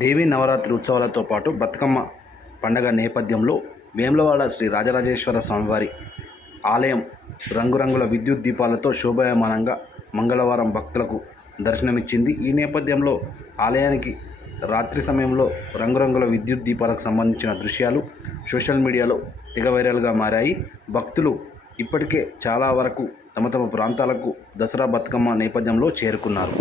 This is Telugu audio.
దేవీ నవరాత్రి ఉత్సవాలతో పాటు బతుకమ్మ పండగ నేపథ్యంలో వేములవాడ శ్రీ రాజరాజేశ్వర స్వామివారి ఆలయం రంగురంగుల విద్యుత్ దీపాలతో శోభాయమానంగా మంగళవారం భక్తులకు దర్శనమిచ్చింది. ఈ నేపథ్యంలో ఆలయానికి రాత్రి సమయంలో రంగురంగుల విద్యుత్ దీపాలకు సంబంధించిన దృశ్యాలు సోషల్ మీడియాలో తెగ వైరల్గా మారాయి. భక్తులు ఇప్పటికే చాలా వరకు తమ ప్రాంతాలకు దసరా బతుకమ్మ నేపథ్యంలో చేరుకున్నారు.